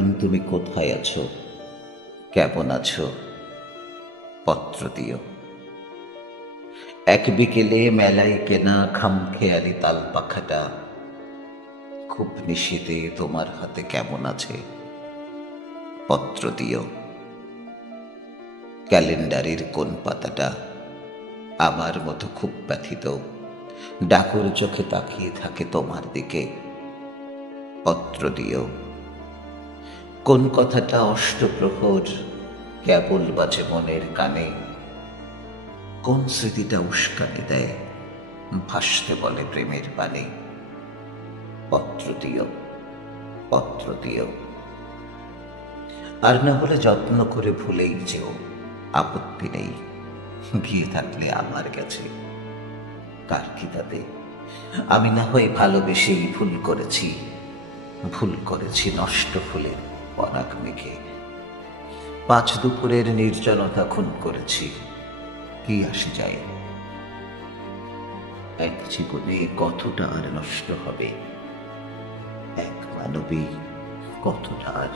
এখন তুমি কোথায় আছো, কেমন আছো, পত্র দিও। এক বিকেলে মেলায় কেনা খামখেয়ালি তাল পাখাটা খুব নিশীথে তোমার হাতে কেমন আছে, পত্র দিও। ক্যালেন্ডারের কোন পাতাটা আমার মতো খুব ব্যথিত, ডাকুর চোখে তাকিয়ে থাকে তোমার দিকে, পত্র দিও। কোন কথাটা অষ্টপ্রহর কেবল বাজে মনের কানে, কোন স্মৃতিটা উস্কানি দেয় ভাসতে বলে প্রেমের বাণী, পত্র দিও, পত্র দিও। আর না হলে যত্ন করে ভুলেই যেও, আপত্তি নেই, গিয়ে থাকলে আমার কাছে কার কি তাতে। আমি না হয় ভালোবেসেই ভুল করেছি নষ্ট ফুলের পরাগ মেঘে, পাঁচ দুপুরের নির্জনতা খুন করেছি, কি আসে যায়। এক জীবনে কতটা আর নষ্ট হবে, এক মানবী কতটা আর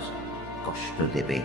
কষ্ট দেবে।